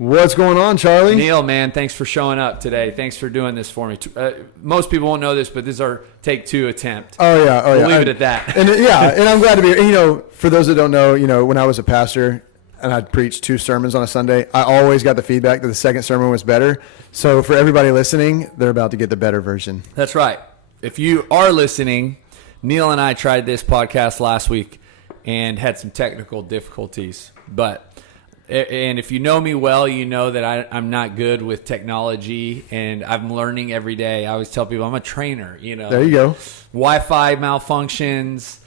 What's going on, Charlie? Neil, man, thanks for showing up today. Thanks for doing this for me. Most people won't know this, but this is our take 2 attempt. Oh, yeah. We'll leave it at that. And I'm glad to be here. And, for those that don't know, when I was a pastor and I'd preach 2 sermons on a Sunday, I always got the feedback that the second sermon was better. So for everybody listening, they're about to get the better version. That's right. If you are listening, Neil and I tried this podcast last week and had some technical difficulties, and if you know me well, you know that I'm not good with technology, and I'm learning every day. I always tell people I'm a trainer, There you go. Wi-Fi malfunctions,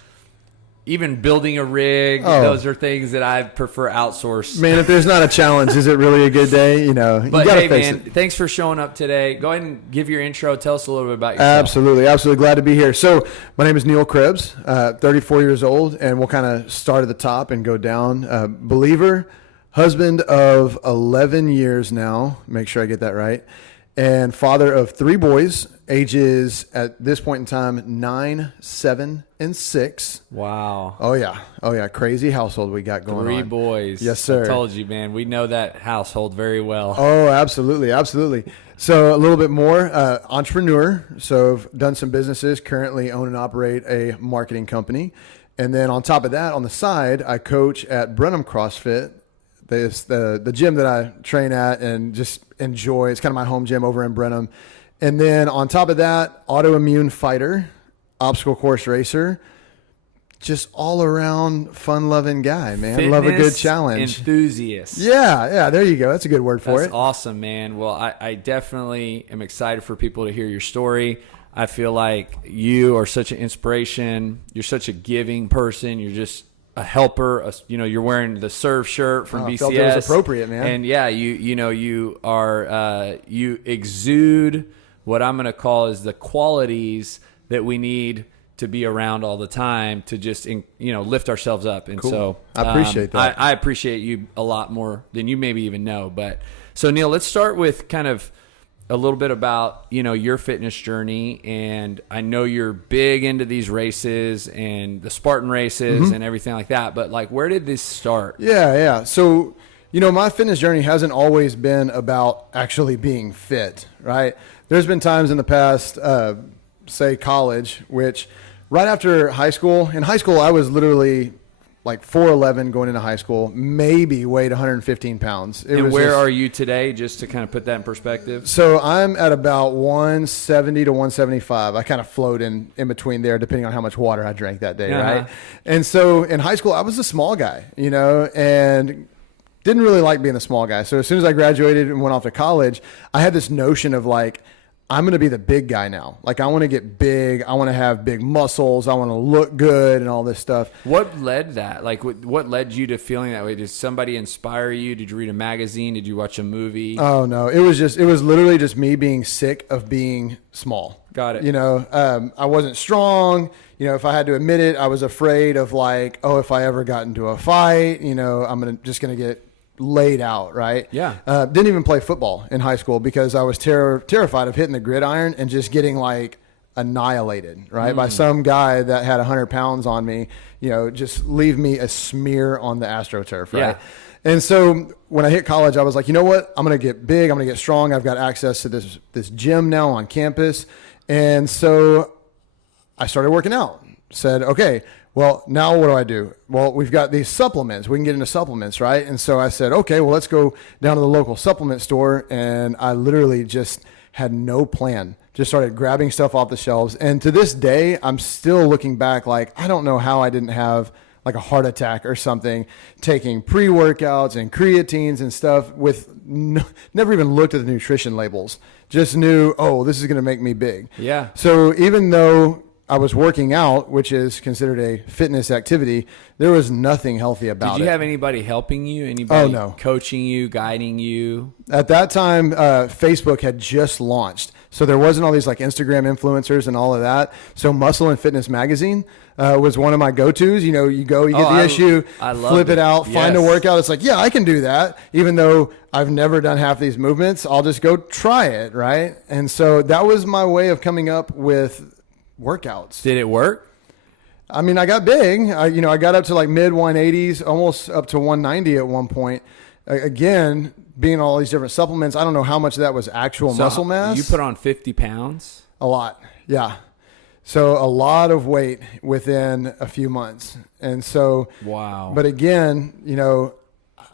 even building a rig, those are things that I prefer outsource. Man, if there's not a challenge, is it really a good day? You got to face it. Thanks for showing up today. Go ahead and give your intro. Tell us a little bit about yourself. Absolutely. Glad to be here. So my name is Neil Krebs, 34 years old, and we'll kind of start at the top and go down. Believer, husband of 11 years now, make sure I get that right, and father of 3 boys, ages at this point in time 9, 7, and 6. Wow. Oh yeah, crazy household we got going 3 on. boys. Yes, sir. I told you, man, we know that household very well. Oh, absolutely. So a little bit more, entrepreneur. So I've done some businesses, currently own and operate a marketing company. And then on top of that, on the side, I coach at Brenham CrossFit. The gym that I train at and just enjoy. It's kind of my home gym over in Brenham. And then on top of that, autoimmune fighter, obstacle course racer, just all around fun-loving guy, man. Fitness love a good challenge. Enthusiast. Yeah, there you go. That's a good word for it. That's awesome, man. Well, I definitely am excited for people to hear your story. I feel like you are such an inspiration. You're such a giving person. You're just a helper. You're wearing the Serve shirt from BCS. I felt it was appropriate, man. And yeah, you exude what I'm going to call is the qualities that we need to be around all the time to just lift ourselves up. And cool. So I appreciate that. I appreciate you a lot more than you maybe even know. But so Neil, let's start with kind of a little bit about, your fitness journey. And I know you're big into these races and the Spartan races and everything like that. But where did this start? Yeah. So, my fitness journey hasn't always been about actually being fit, right? There's been times in the past, say college, which right after high school, in high school, I was literally 4'11" going into high school, maybe weighed 115 pounds. And where are you today, just to kind of put that in perspective? So I'm at about 170 to 175. I kind of float in between there, depending on how much water I drank that day, right? And so in high school, I was a small guy, and didn't really like being a small guy. So as soon as I graduated and went off to college, I had this notion of I'm going to be the big guy now. I want to get big. I want to have big muscles. I want to look good and all this stuff. What led that? What led you to feeling that way? Did somebody inspire you? Did you read a magazine? Did you watch a movie? Oh, no. It was literally just me being sick of being small. Got it. I wasn't strong. If I had to admit it, I was afraid of if I ever got into a fight, I'm just going to get laid out, right? Yeah. Didn't even play football in high school because I was terrified of hitting the gridiron and just getting annihilated, right? By some guy that had 100 pounds on me, just leave me a smear on the AstroTurf, right? Yeah. And so when I hit college, I was like, you know what? I'm going to get big. I'm going to get strong. I've got access to this gym now on campus. And so I started working out. Said, okay, well, now what do I do? Well, we've got these supplements. We can get into supplements, right? And so I said, okay, well, let's go down to the local supplement store. And I literally just had no plan. Just started grabbing stuff off the shelves. And to this day, I'm still looking back I don't know how I didn't have a heart attack or something, taking pre-workouts and creatines and stuff never even looked at the nutrition labels. Just knew, this is going to make me big. Yeah. So even though I was working out, which is considered a fitness activity, there was nothing healthy about it. Did you have anybody helping you? Anybody no. coaching you, guiding you? At that time, Facebook had just launched. So there wasn't all these Instagram influencers and all of that. So Muscle and Fitness Magazine was one of my go-tos. You get the issue, flip it out, find a workout. It's yeah, I can do that. Even though I've never done half these movements, I'll just go try it, right? And so that was my way of coming up with workouts. Did it work? I mean, I got big. I got up to mid 180s, almost up to 190 at one point. Again, being on all these different supplements, I don't know how much of that was actual muscle mass. You put on 50 pounds? A lot. Yeah. So a lot of weight within a few months. And so, wow. But again, you know,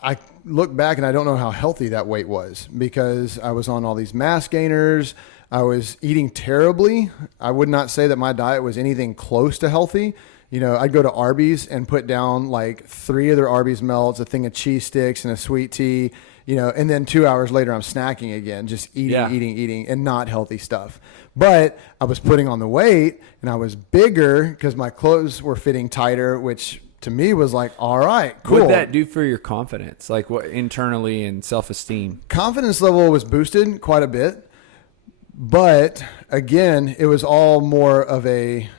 I look back and I don't know how healthy that weight was because I was on all these mass gainers. I was eating terribly. I would not say that my diet was anything close to healthy. You know, I'd go to Arby's and put down like 3 of their Arby's melts, a thing of cheese sticks and a sweet tea, you know, and then 2 hours later I'm snacking again, just eating and not healthy stuff. But I was putting on the weight and I was bigger because my clothes were fitting tighter, which to me was like, all right, cool. What did that do for your confidence? Like what internally and self-esteem? Confidence level was boosted quite a bit. But again, it was all more of a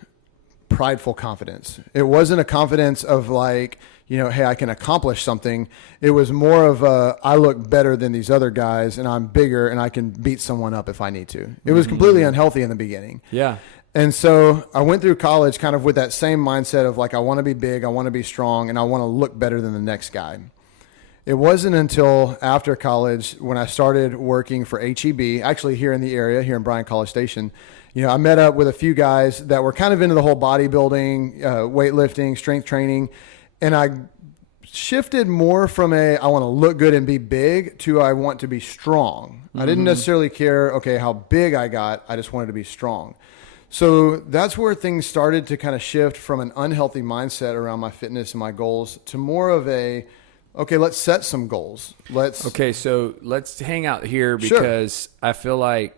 prideful confidence. It wasn't a confidence of like, you know, hey, I can accomplish something. It was more of a, I look better than these other guys and I'm bigger and I can beat someone up if I need to. It was completely unhealthy in the beginning. Yeah. And so I went through college kind of with that same mindset of like, I want to be big, I want to be strong, and I want to look better than the next guy. It wasn't until after college when I started working for HEB, actually here in the area, here in Bryan College Station. You know, I met up with a few guys that were kind of into the whole bodybuilding, weightlifting, strength training, and I shifted more from I want to look good and be big to I want to be strong. I didn't necessarily care, okay, how big I got. I just wanted to be strong. So that's where things started to kind of shift from an unhealthy mindset around my fitness and my goals to more of a, okay, let's set some goals. Okay, so let's hang out here because I feel like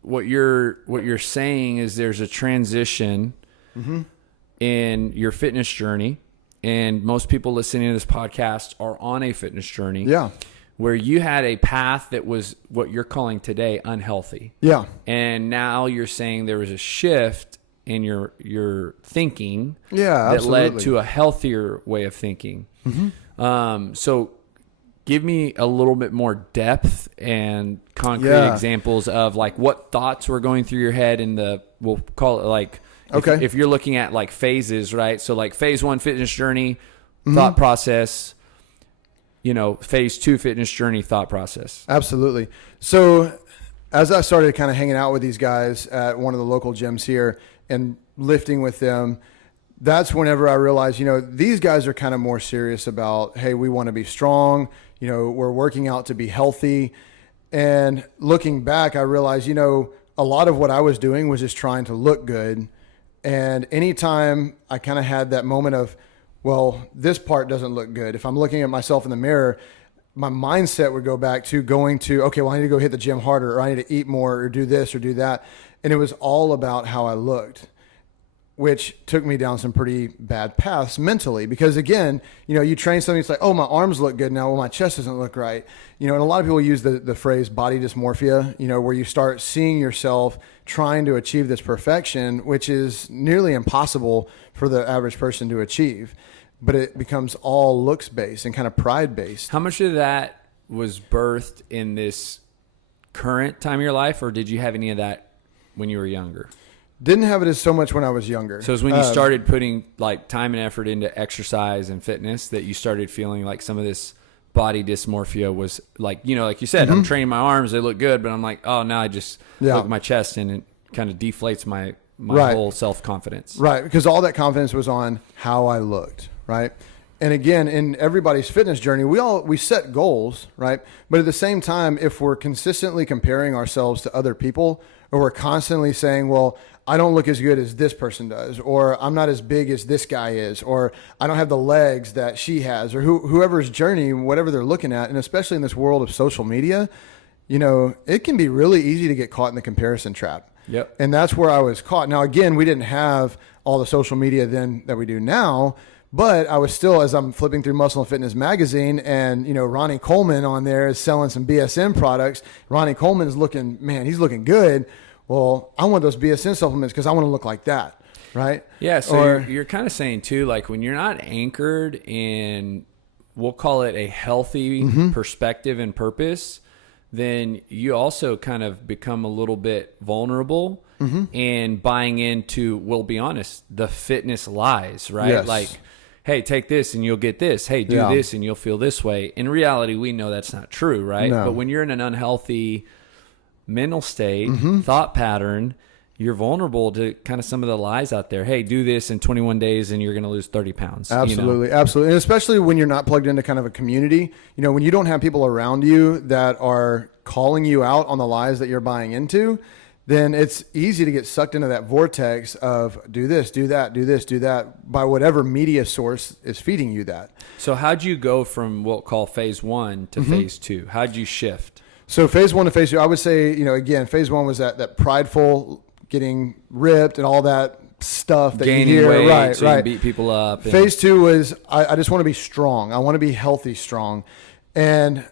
what you're saying is there's a transition in your fitness journey, and most people listening to this podcast are on a fitness journey. Yeah. Where you had a path that was what you're calling today unhealthy. Yeah. And now you're saying there was a shift in your thinking that led to a healthier way of thinking. So give me a little bit more depth and concrete examples of like what thoughts were going through your head in we'll call it like, if you're looking at like phases, right? So like phase 1 fitness journey, thought process, you know, phase 2 fitness journey, thought process. Absolutely. So as I started kind of hanging out with these guys at one of the local gyms here and lifting with them, that's whenever I realized, you know, these guys are kind of more serious about, hey, we want to be strong. You know, we're working out to be healthy. And looking back, I realized, you know, a lot of what I was doing was just trying to look good. And anytime I kind of had that moment of, well, this part doesn't look good. If I'm looking at myself in the mirror, my mindset would go back to going to, okay, well, I need to go hit the gym harder, or I need to eat more, or do this or do that. And it was all about how I looked, which took me down some pretty bad paths mentally. Because again, you know, you train something, it's like, oh, my arms look good now. Well, my chest doesn't look right. You know, and a lot of people use the phrase body dysmorphia, you know, where you start seeing yourself trying to achieve this perfection, which is nearly impossible for the average person to achieve. But it becomes all looks based and kind of pride based. How much of that was birthed in this current time of your life, or did you have any of that when you were younger? Didn't have it as so much when I was younger. So it's when you started putting like time and effort into exercise and fitness that you started feeling like some of this body dysmorphia was like, you know, like you said, I'm training my arms, they look good, but I'm like, oh, now I just look at my chest and it kind of deflates my whole self-confidence. Right, because all that confidence was on how I looked, right? And again, in everybody's fitness journey, we set goals, right? But at the same time, if we're consistently comparing ourselves to other people, or we're constantly saying, well, I don't look as good as this person does, or I'm not as big as this guy is, or I don't have the legs that she has, or whoever's journey, whatever they're looking at, and especially in this world of social media, you know, it can be really easy to get caught in the comparison trap. Yep. And that's where I was caught. Now, again, we didn't have all the social media then that we do now, but I was still, as I'm flipping through Muscle and Fitness magazine and, you know, Ronnie Coleman on there is selling some BSN products. Ronnie Coleman's looking, man, he's looking good. Well, I want those BSN supplements because I want to look like that, right? Yeah, so you're kind of saying too, like when you're not anchored in, we'll call it a healthy perspective and purpose, then you also kind of become a little bit vulnerable and buying into, we'll be honest, the fitness lies, right? Yes. Like, hey, take this and you'll get this. Hey, do this and you'll feel this way. In reality, we know that's not true, right? No. But when you're in an unhealthy mental state, Mm-hmm. thought pattern, you're vulnerable to kind of some of the lies out there. Hey, do this in 21 days and you're going to lose 30 pounds. Absolutely. Absolutely. And especially when you're not plugged into kind of a community, when you don't have people around you that are calling you out on the lies that you're buying into, then it's easy to get sucked into that vortex of do this, do that, do this, do that, by whatever media source is feeding you that. So how'd you go from what we'll call phase 1 to phase 2? How'd you shift? So phase 1 to phase 2, I would say, again, phase 1 was that prideful, getting ripped and all that stuff that Gaining you hear. weight, Right, so right. you beat people up. Phase 2 was I just want to be strong. I want to be healthy, strong. And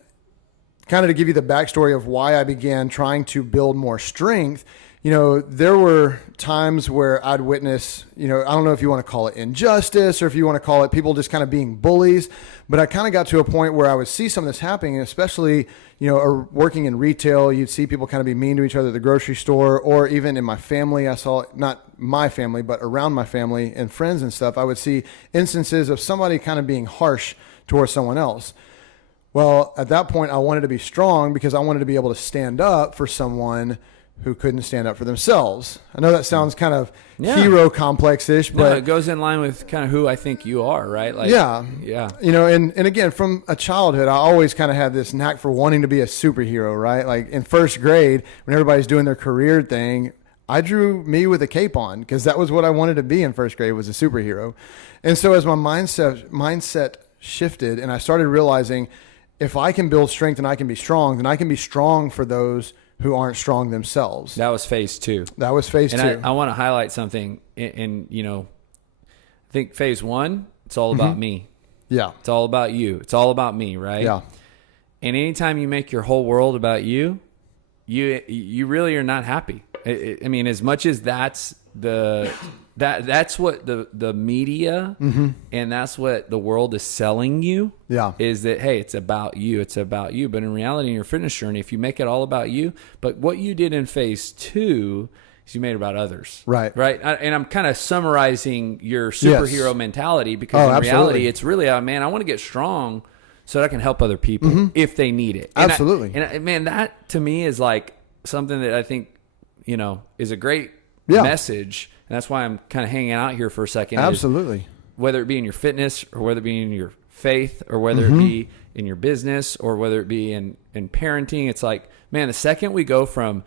kind of to give you the backstory of why I began trying to build more strength, there were times where I'd witness, I don't know if you want to call it injustice or if you want to call it people just kind of being bullies, but I kind of got to a point where I would see some of this happening, especially, working in retail. You'd see people kind of be mean to each other at the grocery store, or even in my family. I saw, not my family, but around my family and friends and stuff, I would see instances of somebody kind of being harsh towards someone else. Well, at that point, I wanted to be strong because I wanted to be able to stand up for someone who couldn't stand up for themselves. I know that sounds kind of hero complex-ish, but no, it goes in line with kind of who I think you are, right? Like, yeah. And And again, from a childhood, I always kind of had this knack for wanting to be a superhero, right? Like in first grade, when everybody's doing their career thing, I drew me with a cape on because that was what I wanted to be in first grade, was a superhero. And so as my mindset shifted and I started realizing if I can build strength and I can be strong, then I can be strong for those who aren't strong themselves. that was phase 2. That was phase 2. And I want to highlight something. I think phase 1, it's all about me. Yeah. It's all about you. It's all about me, right? Yeah. And anytime you make your whole world about you, you really are not happy. I mean, as much as that's what the media and that's what the world is selling you. Yeah. Is that, hey, it's about you. It's about you. But in reality, in your fitness journey, if you make it all about you, but what you did in phase 2 is you made it about others. Right. Right. And I'm kind of summarizing your superhero mentality because in absolutely. reality, it's really, man, I want to get strong so that I can help other people if they need it. Absolutely. And man, that to me is like something that I think, is a great message. And that's why I'm kind of hanging out here for a second. Absolutely. Whether it be in your fitness or whether it be in your faith or whether it be in your business or whether it be in parenting, it's like, man, the second we go from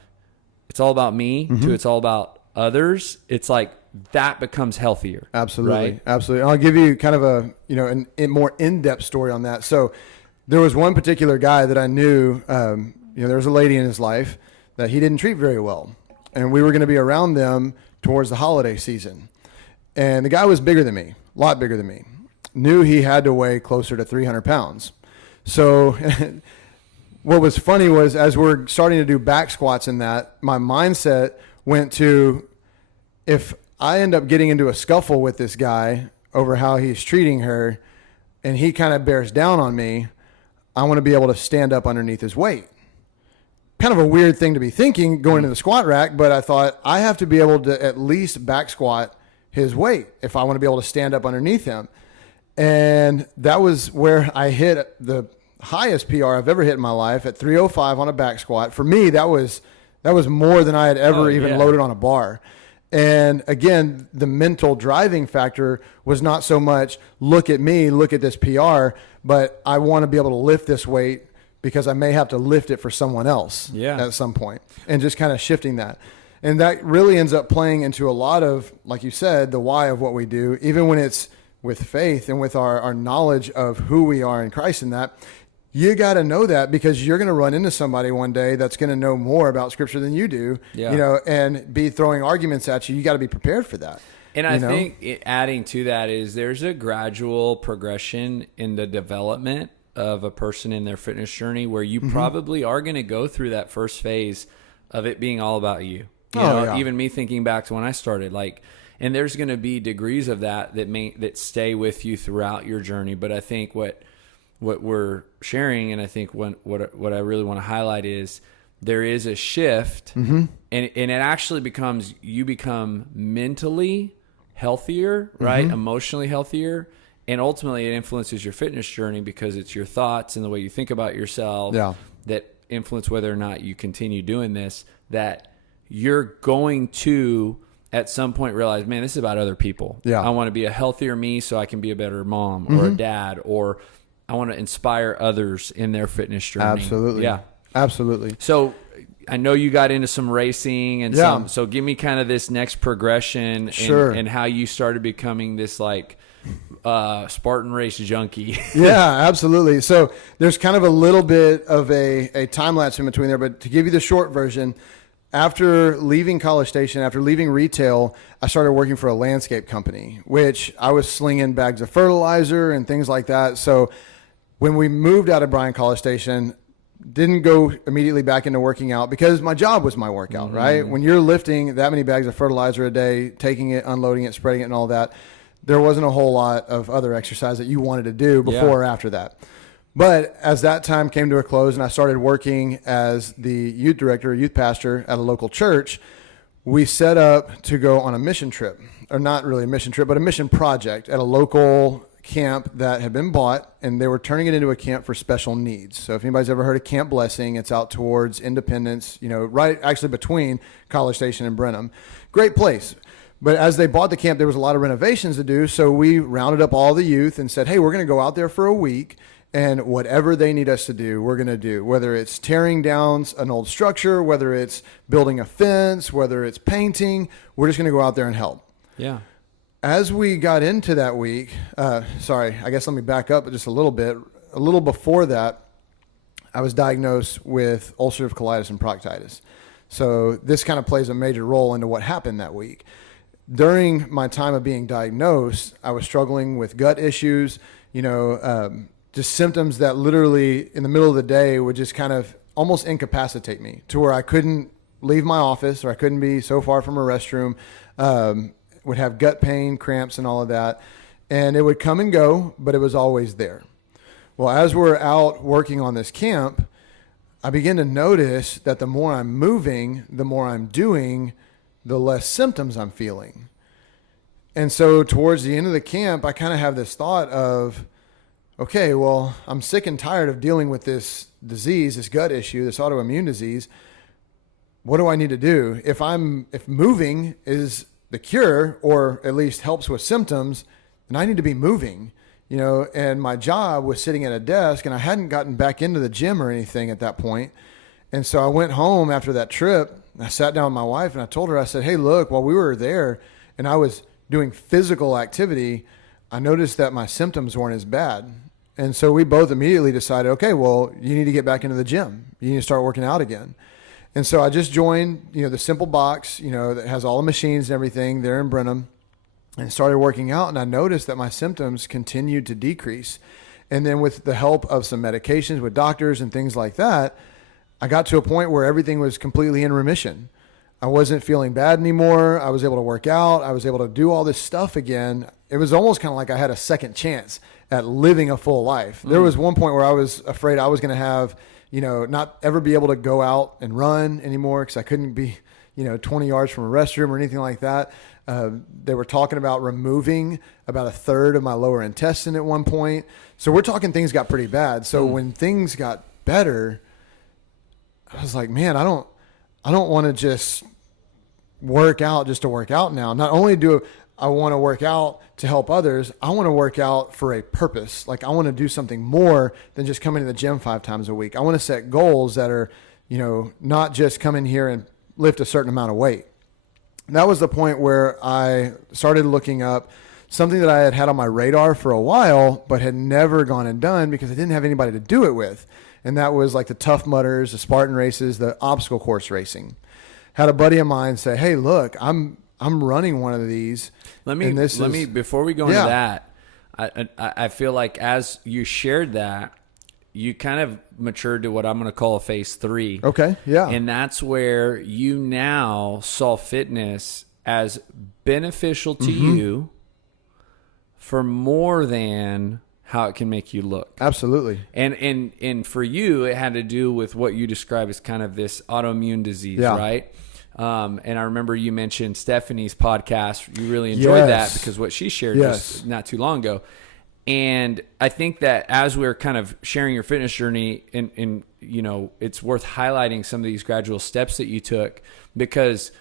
it's all about me to it's all about others, it's like that becomes healthier. Absolutely. Right? Absolutely. And I'll give you kind of a more in-depth story on that. So there was one particular guy that I knew, there was a lady in his life that he didn't treat very well. And we were going to be around them towards the holiday season. And the guy was bigger than me, a lot bigger than me. Knew he had to weigh closer to 300 pounds. So what was funny was as we're starting to do back squats in that, my mindset went to, if I end up getting into a scuffle with this guy over how he's treating her and he kind of bears down on me, I want to be able to stand up underneath his weight. Kind of a weird thing to be thinking going to the squat rack, but I thought I have to be able to at least back squat his weight if I want to be able to stand up underneath him. And that was where I hit the highest PR I've ever hit in my life at 305 on a back squat. For me, that was more than I had ever loaded on a bar. And again, the mental driving factor was not so much look at me, look at this PR, but I want to be able to lift this weight because I may have to lift it for someone else at some point, and just kind of shifting that. And that really ends up playing into a lot of, like you said, the why of what we do, even when it's with faith and with our knowledge of who we are in Christ in that. You got to know that because you're going to run into somebody one day that's going to know more about Scripture than you do, and be throwing arguments at you. You got to be prepared for that. And I think adding to that is there's a gradual progression in the development of a person in their fitness journey where you probably are going to go through that first phase of it being all about you. Even me thinking back to when I started, and there's going to be degrees of that stay with you throughout your journey. But I think what we're sharing, and I think what I really want to highlight is there is a shift, and it actually you become mentally healthier, right? Emotionally healthier, And ultimately it influences your fitness journey because it's your thoughts and the way you think about yourself that influence whether or not you continue doing this, that you're going to at some point realize, man, this is about other people. Yeah. I want to be a healthier me so I can be a better mom or a dad, or I want to inspire others in their fitness journey. Absolutely. Yeah. Absolutely. So I know you got into some racing and so give me kind of this next progression and how you started becoming this like Spartan race junkie. Yeah, absolutely. So there's kind of a little bit of a time lapse in between there, but to give you the short version, after leaving College Station, after leaving retail, I started working for a landscape company, which I was slinging bags of fertilizer and things like that. So when we moved out of Bryan College Station, didn't go immediately back into working out because my job was my workout, right? When you're lifting that many bags of fertilizer a day, taking it, unloading it, spreading it and all that, there wasn't a whole lot of other exercise that you wanted to do before or after that. But as that time came to a close and I started working as the youth director, youth pastor at a local church, we set up to go on a mission trip, or not really a mission trip, but a mission project at a local camp that had been bought, and they were turning it into a camp for special needs. So if anybody's ever heard of Camp Blessing, it's out towards Independence, right actually between College Station and Brenham. Great place. But as they bought the camp, there was a lot of renovations to do. So we rounded up all the youth and said, hey, we're going to go out there for a week, and whatever they need us to do, we're going to do. Whether it's tearing down an old structure, whether it's building a fence, whether it's painting, we're just going to go out there and help. Yeah. As we got into that week, I guess let me back up just a little bit. A little before that, I was diagnosed with ulcerative colitis and proctitis. So this kind of plays a major role into what happened that week. During my time of being diagnosed, I was struggling with gut issues, just symptoms that literally in the middle of the day would just kind of almost incapacitate me to where I couldn't leave my office or I couldn't be so far from a restroom. Would have gut pain, cramps, and all of that. And it would come and go, but it was always there. Well, as we're out working on this camp, I began to notice that the more I'm moving, the more I'm doing, the less symptoms I'm feeling. And so towards the end of the camp, I kind of have this thought of, okay, well, I'm sick and tired of dealing with this disease, this gut issue, this autoimmune disease. What do I need to do? If moving is the cure, or at least helps with symptoms, then I need to be moving, and my job was sitting at a desk, and I hadn't gotten back into the gym or anything at that point. And so I went home after that trip. I sat down with my wife and I told her, I said, hey, look, while we were there and I was doing physical activity, I noticed that my symptoms weren't as bad. And so we both immediately decided, okay, well, you need to get back into the gym. You need to start working out again. And so I just joined, the Simple Box, that has all the machines and everything there in Brenham, and started working out. And I noticed that my symptoms continued to decrease. And then with the help of some medications with doctors and things like that, I got to a point where everything was completely in remission. I wasn't feeling bad anymore. I was able to work out. I was able to do all this stuff again. It was almost kind of like I had a second chance at living a full life. There was one point where I was afraid I was going to have, not ever be able to go out and run anymore because I couldn't be, 20 yards from a restroom or anything like that. They were talking about removing about a third of my lower intestine at one point. So we're talking things got pretty bad. So when things got better, I was like, man, I don't want to just work out just to work out now. Not only do I want to work out to help others, I want to work out for a purpose. Like I want to do something more than just coming to the gym 5 times a week. I want to set goals that are, not just come in here and lift a certain amount of weight. And that was the point where I started looking up something that I had had on my radar for a while, but had never gone and done because I didn't have anybody to do it with. And that was like the Tough Mudders, the Spartan races, the obstacle course racing. Had a buddy of mine say, hey, look, I'm running one of these. Let me before we go into that, I feel like as you shared that, you kind of matured to what I'm going to call a phase 3. Okay. Yeah. And that's where you now saw fitness as beneficial to you for more than how it can make you look. Absolutely. And for you, it had to do with what you describe as kind of this autoimmune disease, right? And I remember you mentioned Stephanie's podcast. You really enjoyed that because what she shared just not too long ago. And I think that as we're kind of sharing your fitness journey, and it's worth highlighting some of these gradual steps that you took, because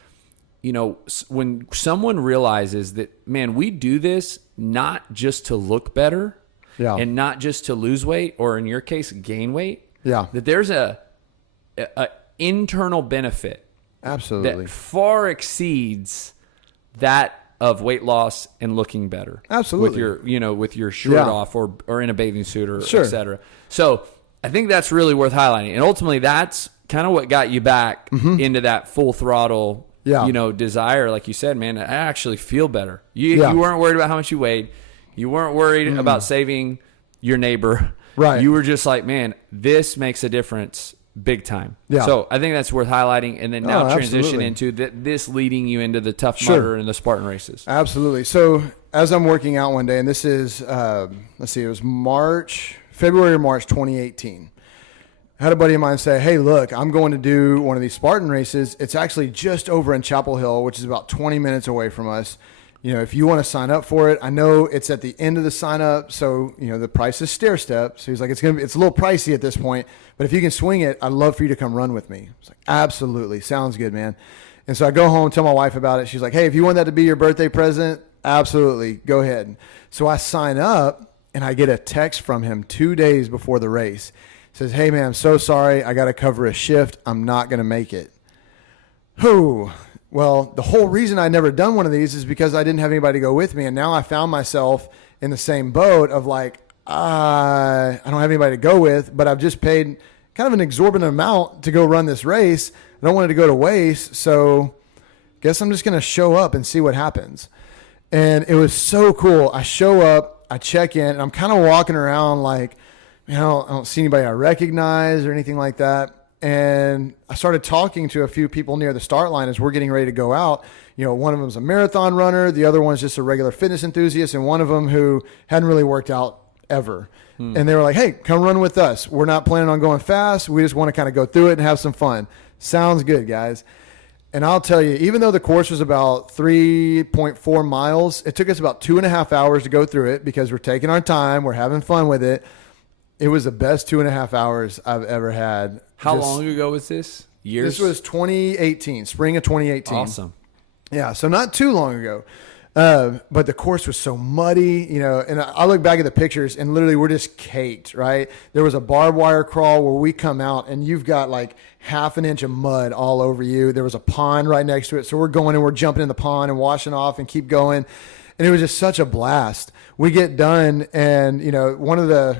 when someone realizes that, man, we do this not just to look better, and not just to lose weight, or in your case, gain weight, that there's a internal benefit, absolutely, that far exceeds that of weight loss and looking better. Absolutely. With your shirt off or in a bathing suit or sure. et cetera. So I think that's really worth highlighting. And ultimately that's kind of what got you back into that full throttle, desire. Like you said, man, I actually feel better. You weren't worried about how much you weighed. You weren't worried about saving your neighbor. Right. You were just like, man, this makes a difference big time. Yeah. So I think that's worth highlighting, and then now transition into this leading you into the Tough Mudder and the Spartan races. Absolutely. So as I'm working out one day, and this is, it was February or March 2018. I had a buddy of mine say, hey, look, I'm going to do one of these Spartan races. It's actually just over in Chapel Hill, which is about 20 minutes away from us. If you want to sign up for it, I know it's at the end of the sign up. So, the price is stair step. So he's like, it's a little pricey at this point, but if you can swing it, I'd love for you to come run with me. I was like, absolutely. Sounds good, man. And so I go home, tell my wife about it. She's like, hey, if you want that to be your birthday present, absolutely. Go ahead. So I sign up and I get a text from him 2 days before the race. He says, hey man, I'm so sorry. I got to cover a shift. I'm not going to make it. Who? Well, the whole reason I'd never done one of these is because I didn't have anybody to go with me. And now I found myself in the same boat of like, I don't have anybody to go with, but I've just paid kind of an exorbitant amount to go run this race. I don't want it to go to waste. So guess I'm just going to show up and see what happens. And it was so cool. I show up, I check in, and I'm kind of walking around like, I don't see anybody I recognize or anything like that. And I started talking to a few people near the start line as we're getting ready to go out. One of them's a marathon runner. The other one's just a regular fitness enthusiast. And one of them who hadn't really worked out ever. And they were like, hey, come run with us. We're not planning on going fast. We just want to kind of go through it and have some fun. Sounds good, guys. And I'll tell you, even though the course was about 3.4 miles, it took us about 2.5 hours to go through it because we're taking our time. We're having fun with it. It was the best 2.5 hours I've ever had. How long ago was this? Years? This was 2018, spring of 2018. Awesome. Yeah, so not too long ago. But the course was so muddy, and I look back at the pictures and literally we're just caked, right? There was a barbed wire crawl where we come out and you've got like half an inch of mud all over you. There was a pond right next to it. So we're going and we're jumping in the pond and washing off and keep going. And it was just such a blast. We get done and, one of the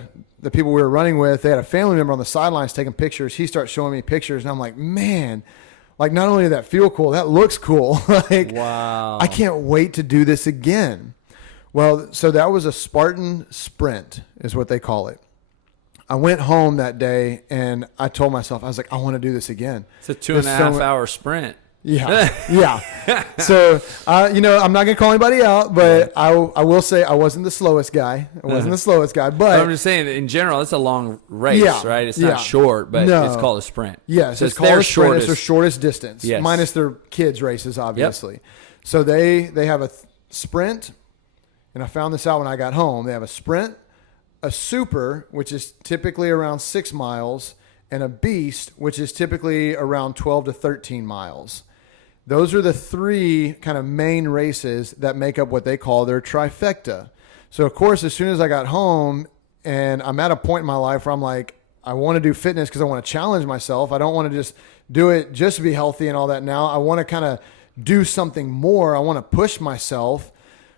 people we were running with, they had a family member on the sidelines taking pictures. He starts showing me pictures and I'm like, man, like not only did that feel cool, that looks cool. Like, wow, I can't wait to do this again. Well, so that was a Spartan sprint is what they call it. I went home that day and I told myself, I was like, I want to do this again. It's a 2.5 hour sprint. Yeah. Yeah. So, I'm not going to call anybody out, but I will say I wasn't the slowest guy. But I'm just saying that in general, it's a long race, right? It's not short, but it's called a sprint. Yes. So it's called a sprint. It's their shortest distance, minus their kids' races, obviously. Yep. So they have a sprint, and I found this out when I got home. They have a sprint, a super, which is typically around 6 miles, and a beast, which is typically around 12 to 13 miles. Those are the three kind of main races that make up what they call their trifecta. So, of course, as soon as I got home and I'm at a point in my life where I'm like, I want to do fitness because I want to challenge myself. I don't want to just do it just to be healthy and all that now. I want to kind of do something more. I want to push myself.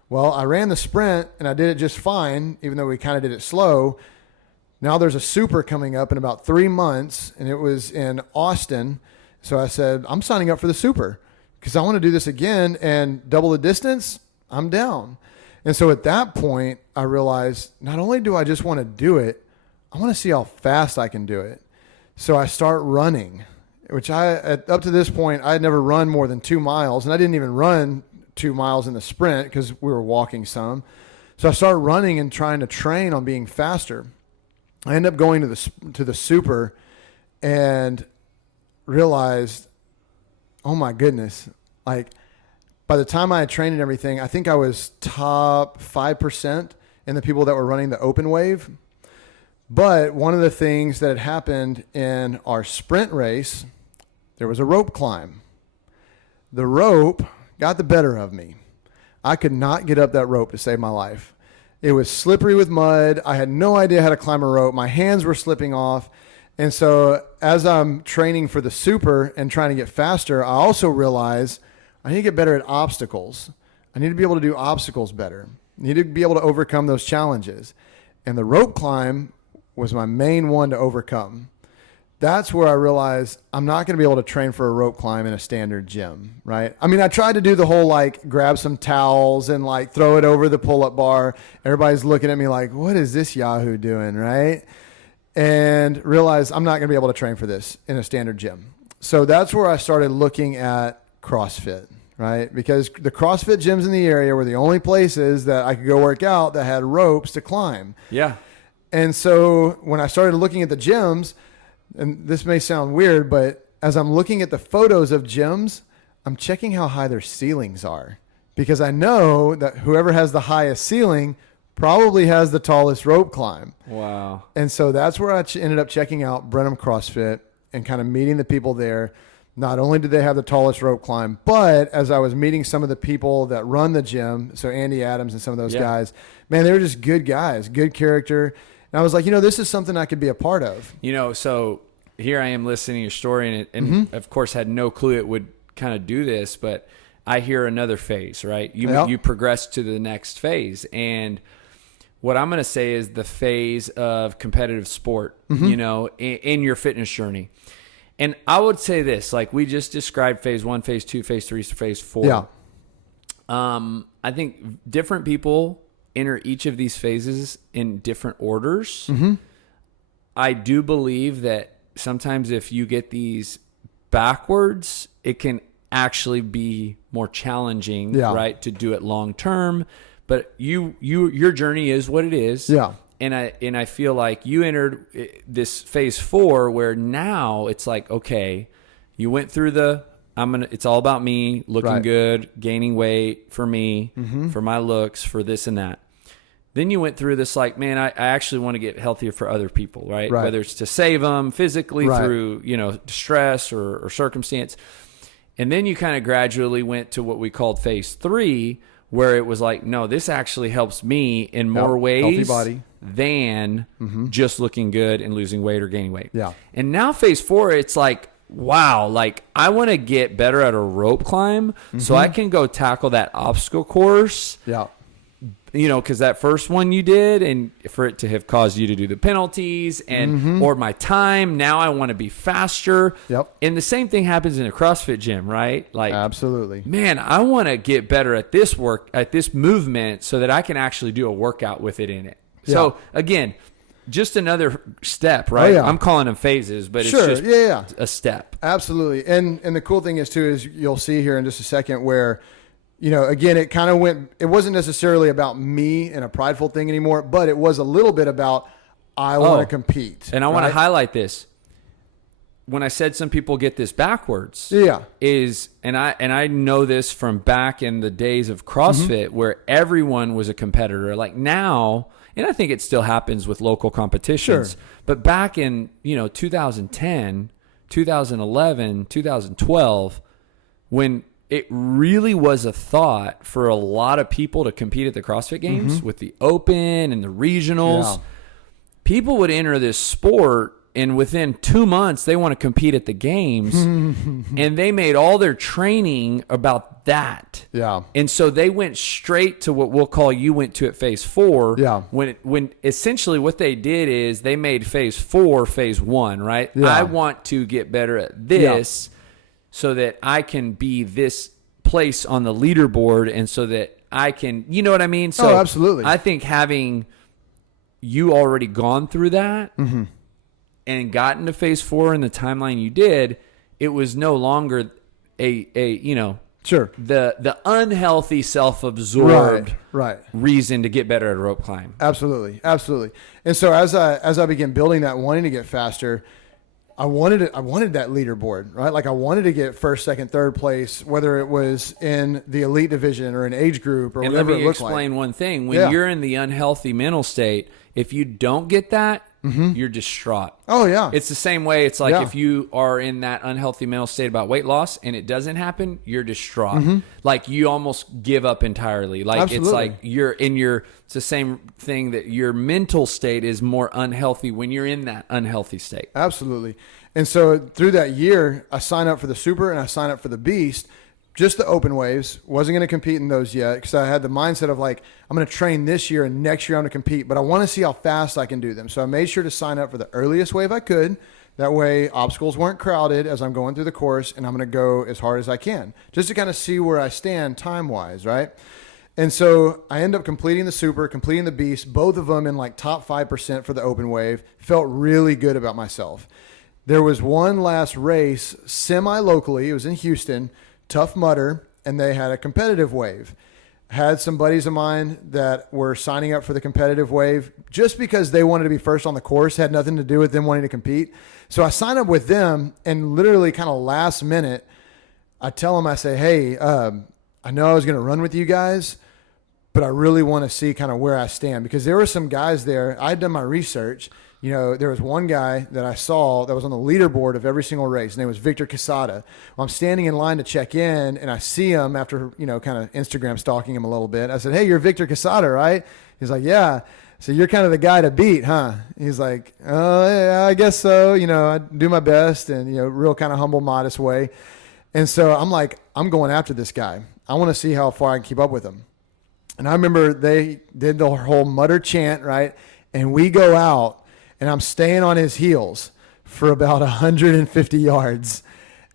Well, I ran the sprint and I did it just fine, even though we kind of did it slow. Now there's a super coming up in about 3 months, and it was in Austin. So I said, I'm signing up for the super because I want to do this again and double the distance. I'm down. And so at that point, I realized not only do I just want to do it, I want to see how fast I can do it. So I start running, which up to this point, I had never run more than 2 miles, and I didn't even run 2 miles in the sprint because we were walking some. So I started running and trying to train on being faster. I ended up going to the super and realized, oh my goodness, like by the time I had trained and everything, I think I was top 5% and the people that were running the open wave. But one of the things that had happened in our sprint race, there was a rope climb. The rope got the better of me. I could not get up that rope to save my life. It was slippery with mud. I had no idea how to climb a rope. My hands were slipping off. And so as I'm training for the super and trying to get faster, I also realize I need to get better at obstacles. I need to be able to do obstacles better. I need to be able to overcome those challenges. And the rope climb was my main one to overcome. That's where I realized I'm not going to be able to train for a rope climb in a standard gym, right? I mean, I tried to do the whole like grab some towels and like throw it over the pull-up bar. Everybody's looking at me like, what is this Yahoo doing, right? And realized I'm not going to be able to train for this in a standard gym. So that's where I started looking at CrossFit, right? Because the CrossFit gyms in the area were the only places that I could go work out that had ropes to climb. Yeah. And so when I started looking at the gyms, and this may sound weird, but as I'm looking at the photos of gyms, I'm checking how high their ceilings are, because I know that whoever has the highest ceiling probably has the tallest rope climb. Wow. And so that's where I ended up checking out Brenham CrossFit and kind of meeting the people there. Not only did they have the tallest rope climb, but as I was meeting some of the people that run the gym, so Andy Adams and some of those guys, man, they were just good guys, good character. And I was like, this is something I could be a part of. So here I am listening to your story, and of course had no clue it would kind of do this, but I hear another phase, right? You progress to the next phase. And what I'm going to say is the phase of competitive sport, in your fitness journey. And I would say this, like we just described phase 1, phase 2, phase 3, phase 4. Yeah. I think different people enter each of these phases in different orders. I do believe that sometimes if you get these backwards, it can actually be more challenging, right, to do it long term. But your journey is what it is. Yeah. And I feel like you entered this phase 4 where now it's like, okay, you went through it's all about me, looking good, gaining weight for me, for my looks, for this and that. Then you went through this like, man, I actually want to get healthier for other people, right? Whether it's to save them physically through, stress or circumstance. And then you kind of gradually went to what we called phase 3, where it was like, no, this actually helps me in more ways healthy body than just looking good and losing weight or gaining weight. Yeah. And now phase 4, it's like, wow, like I want to get better at a rope climb so I can go tackle that obstacle course. Yeah. Because that first one you did, and for it to have caused you to do the penalties and or my time, now I want to be faster. Yep. And the same thing happens in a CrossFit gym, right? Like, absolutely, man, I want to get better at this movement so that I can actually do a workout with it in it. Yeah. So again, just another step, right? Oh, yeah. I'm calling them phases, but it's just a step. Absolutely. And the cool thing is you'll see here in just a second where, again, it wasn't necessarily about me and a prideful thing anymore, but it was a little bit about, I want to compete. And I want to highlight this. When I said some people get this backwards, and I know this from back in the days of CrossFit where everyone was a competitor. Like now, and I think it still happens with local competitions, but back in, 2010, 2011, 2012, when it really was a thought for a lot of people to compete at the CrossFit Games with the Open and the regionals. Yeah. People would enter this sport, and within 2 months, they want to compete at the games. And they made all their training about that. Yeah. And so they went straight to what we'll call you went to at phase 4. Yeah. When essentially what they did is they made phase 4 phase 1, right? Yeah. I want to get better at this. Yeah. So that I can be this place on the leaderboard, and so that I can, you know what I mean? So absolutely. I think having you already gone through that and gotten to phase 4 in the timeline you did, it was no longer the unhealthy self-absorbed reason to get better at a rope climb. Absolutely. And so as I began building that, wanting to get faster, I wanted it. I wanted that leaderboard, right? Like I wanted to get first, second, third place, whether it was in the elite division or an age group or and whatever let me it looked like. explain one thing. When you're in the unhealthy mental state, if you don't get that, you're distraught. Oh yeah. It's the same way. It's like if you are in that unhealthy mental state about weight loss and it doesn't happen, you're distraught. Like you almost give up entirely. Like Absolutely. it's like it's the same thing that your mental state is more unhealthy when you're in that unhealthy state. Absolutely. And so through that year, I signed up for the Super and I signed up for the Beast, just the open waves. Wasn't going to compete in those yet because I had the mindset of like, I'm going to train this year and next year I'm going to compete, but I want to see how fast I can do them. So I made sure to sign up for the earliest wave I could. That way obstacles weren't crowded as I'm going through the course, and I'm going to go as hard as I can just to kind of see where I stand time-wise, right? And so I end up completing the Super, completing the Beast, both of them in like top 5% for the open wave. Felt really good about myself. There was one last race semi-locally. It was in Houston, Tough Mudder, and they had a competitive wave. Had some buddies of mine that were signing up for the competitive wave just because they wanted to be first on the course, had nothing to do with them wanting to compete. So I signed up with them, and literally kind of last minute, I tell them, I say, hey, I know I was going to run with you guys, but I really want to see kind of where I stand, because there were some guys there. I had done my research. You know, there was one guy that I saw that was on the leaderboard of every single race. His name was Victor Quesada. Well, I'm standing in line to check in, and I see him after, you know, kind of Instagram stalking him a little bit. I said, hey, you're Victor Quesada, right? He's like, yeah. So you're kind of the guy to beat, huh? He's like, oh, yeah, I guess so. You know, I do my best, and, you know, real kind of humble, modest way. And so I'm like, I'm going after this guy. I want to see how far I can keep up with him. And I remember they did the whole mutter chant, right? And we go out, and I'm staying on his heels for about 150 yards.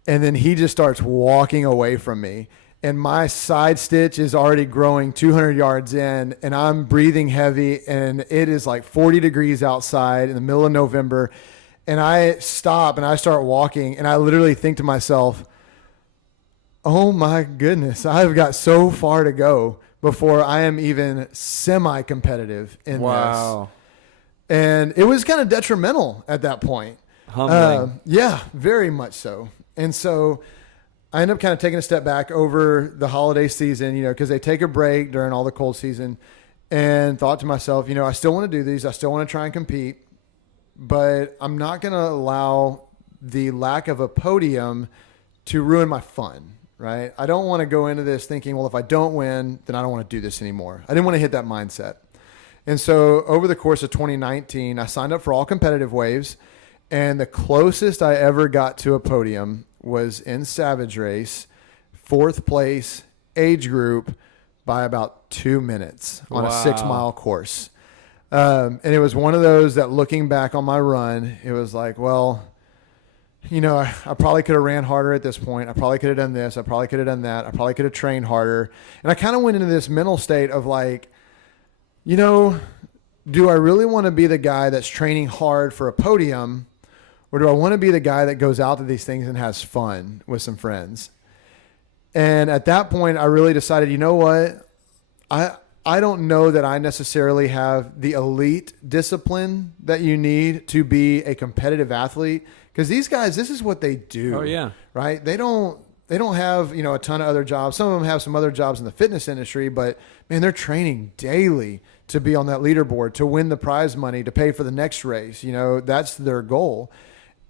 And then he just starts walking away from me. And my side stitch is already growing 200 yards in, and I'm breathing heavy, and it is like 40 degrees outside in the middle of November. And I stop and I start walking, and I literally think to myself, oh my goodness, I've got so far to go before I am even semi-competitive in this. And it was kind of detrimental at that point. Humbling. Yeah, very much so. And so I ended up kind of taking a step back over the holiday season, you know, because they take a break during all the cold season, and thought to myself, you know, I still want to do these. I still want to try and compete, but I'm not going to allow the lack of a podium to ruin my fun, right? I don't want to go into this thinking, well, if I don't win, then I don't want to do this anymore. I didn't want to hit that mindset. And so over the course of 2019, I signed up for all competitive waves, and the closest I ever got to a podium was in Savage Race, 4th place, age group, by about 2 minutes on a 6-mile course. And it was one of those that, looking back on my run, it was like, well, you know, I probably could have ran harder at this point. I probably could have done this. I probably could have done that. I probably could have trained harder. And I kind of went into this mental state of like, you know, do I really want to be the guy that's training hard for a podium, or do I want to be the guy that goes out to these things and has fun with some friends? And at that point, I really decided, you know what? I don't know that I necessarily have the elite discipline that you need to be a competitive athlete, because these guys, this is what they do. Oh, yeah. Right? They don't have, you know, a ton of other jobs. Some of them have some other jobs in the fitness industry, but man, they're training daily to be on that leaderboard, to win the prize money, to pay for the next race. You know, that's their goal.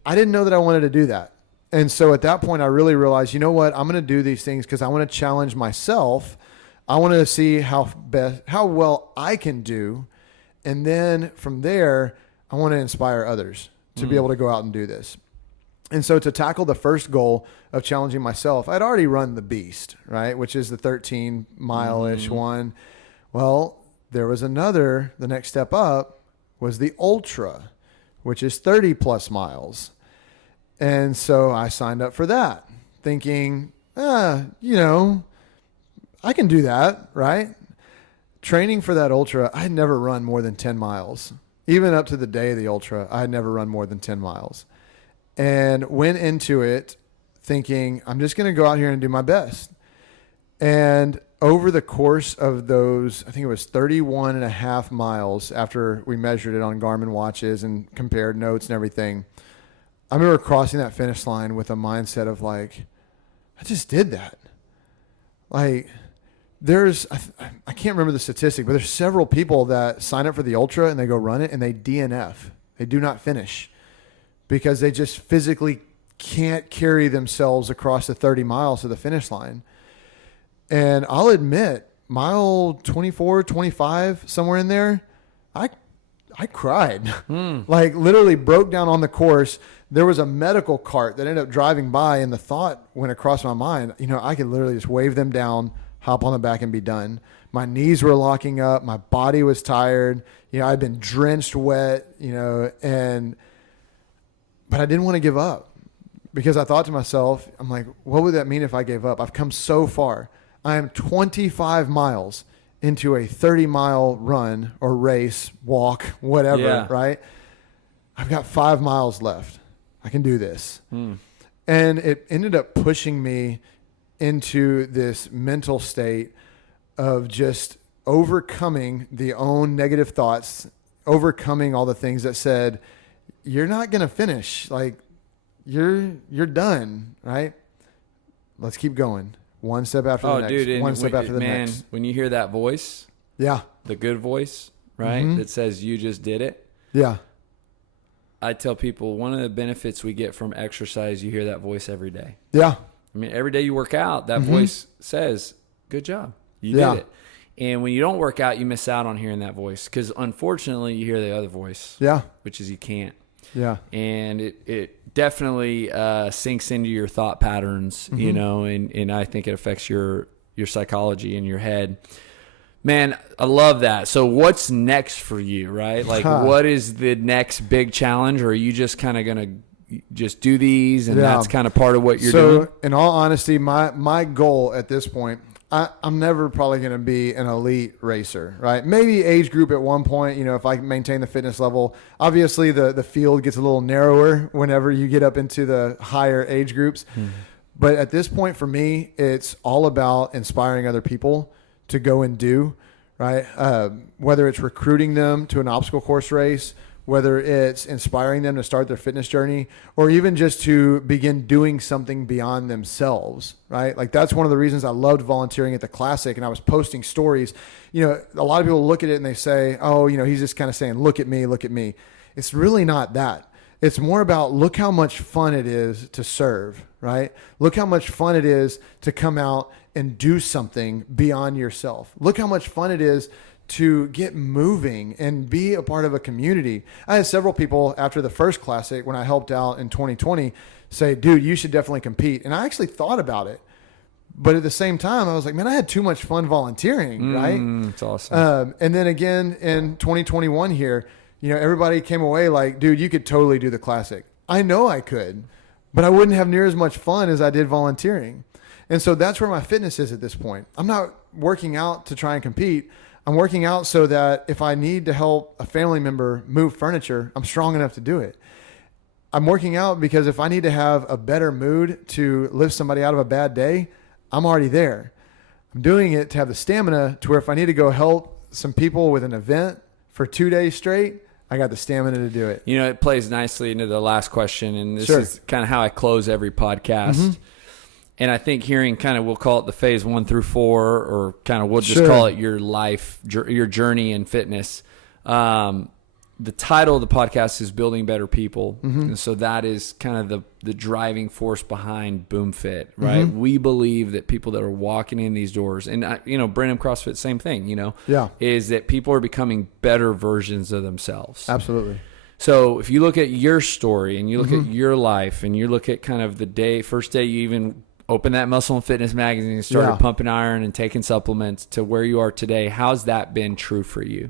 I didn't know that I wanted to do that. And so at that point, I really realized, you know what, I'm going to do these things because I want to challenge myself. I want to see how well I can do. And then from there, I want to inspire others to be able to go out and do this. And so to tackle the first goal of challenging myself, I'd already run the Beast, right, which is the 13-mile-ish one. Well, there was another, the next step up was the Ultra, which is 30-plus miles. And so I signed up for that, thinking, you know, I can do that, right? Training for that Ultra, I had never run more than 10 miles. Even up to the day of the Ultra, I had never run more than 10 miles. And went into it thinking, I'm just going to go out here and do my best. And over the course of those, I think it was 31 and a half miles after we measured it on Garmin watches and compared notes and everything, I remember crossing that finish line with a mindset of like, I just did that. Like, I can't remember the statistic, but there's several people that sign up for the ultra and they go run it and they DNF. They do not finish because they just physically can't carry themselves across the 30 miles to the finish line. And I'll admit, mile 24, 25, somewhere in there, I cried. Like, literally broke down on the course. There was a medical cart that ended up driving by, and the thought went across my mind, I could literally just wave them down, hop on the back, and be done. My knees were locking up. My body was tired. I'd been drenched wet, but I didn't want to give up because I thought to myself, I'm like, what would that mean if I gave up? I've come so far. I am 25 miles into a 30-mile run or race, walk, whatever, right? I've got 5 miles left. I can do this. And it ended up pushing me into this mental state of just overcoming the own negative thoughts, overcoming all the things that said, you're not going to finish. Like, you're done, right? Let's keep going. One step after the next. Dude, one step after the next. When you hear that voice, the good voice, right, that says you just did it. Yeah. I tell people one of the benefits we get from exercise, you hear that voice every day. Yeah. I mean, every day you work out, that voice says, good job. You did it. And when you don't work out, you miss out on hearing that voice because unfortunately you hear the other voice, which is you can't. Yeah. And it definitely sinks into your thought patterns, and I think it affects your psychology in your head. Man, I love that. So what's next for you, right? Like, what is the next big challenge, or are you just kind of going to just do these and that's kind of part of what you're doing? So in all honesty, my goal at this point, I'm never probably going to be an elite racer, right? Maybe age group at one point, if I maintain the fitness level. Obviously, the field gets a little narrower whenever you get up into the higher age groups. But at this point for me, it's all about inspiring other people to go and do, right? Whether it's recruiting them to an obstacle course race, whether it's inspiring them to start their fitness journey, or even just to begin doing something beyond themselves, right? Like, that's one of the reasons I loved volunteering at the Classic, and I was posting stories. A lot of people look at it and they say, oh, he's just kind of saying, look at me, look at me. It's really not that. It's more about, look how much fun it is to serve, right? Look how much fun it is to come out and do something beyond yourself. Look how much fun it is to get moving and be a part of a community. I had several people after the first Classic, when I helped out in 2020, say, dude, you should definitely compete. And I actually thought about it. But at the same time, I was like, man, I had too much fun volunteering, right? It's awesome. And then again, in 2021 here, everybody came away like, dude, you could totally do the Classic. I know I could, but I wouldn't have near as much fun as I did volunteering. And so that's where my fitness is at this point. I'm not working out to try and compete. I'm working out so that if I need to help a family member move furniture, I'm strong enough to do it. I'm working out because if I need to have a better mood to lift somebody out of a bad day, I'm already there. I'm doing it to have the stamina to where if I need to go help some people with an event for 2 days straight, I got the stamina to do it. It plays nicely into the last question, and this is kind of how I close every podcast. And I think hearing kind of, we'll call it the phase 1 through 4, or kind of we'll just call it your life, your journey in fitness. The title of the podcast is Building Better People. And so that is kind of the driving force behind Boom Fit, right? We believe that people that are walking in these doors, and Brenham CrossFit, same thing, is that people are becoming better versions of themselves. Absolutely. So if you look at your story and you look at your life and you look at kind of the first day you even opened that Muscle and Fitness magazine and started pumping iron and taking supplements to where you are today, how's that been true for you?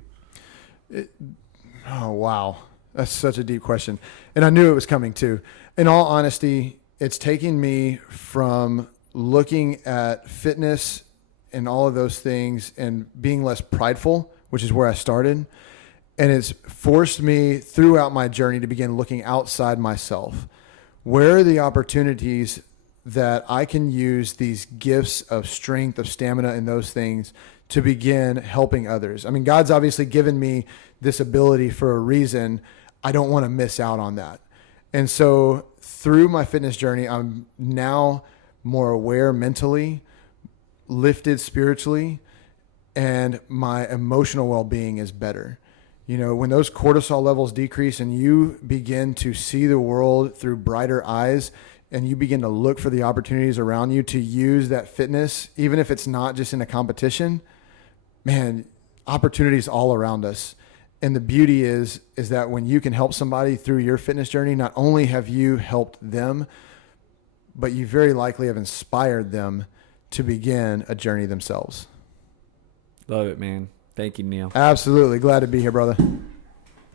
Oh, wow. That's such a deep question. And I knew it was coming too. In all honesty, it's taking me from looking at fitness and all of those things and being less prideful, which is where I started. And it's forced me throughout my journey to begin looking outside myself. Where are the opportunities that I can use these gifts of strength, of stamina, and those things to begin helping others? I mean, God's obviously given me this ability for a reason. I don't want to miss out on that. And so through my fitness journey, I'm now more aware mentally, lifted spiritually, and my emotional well-being is better. You know, when those cortisol levels decrease and you begin to see the world through brighter eyes, and you begin to look for the opportunities around you to use that fitness, even if it's not just in a competition, man, opportunities all around us. And the beauty is that when you can help somebody through your fitness journey, not only have you helped them, but you very likely have inspired them to begin a journey themselves. Love it, man. Thank you, Neil. Absolutely. Glad to be here, brother.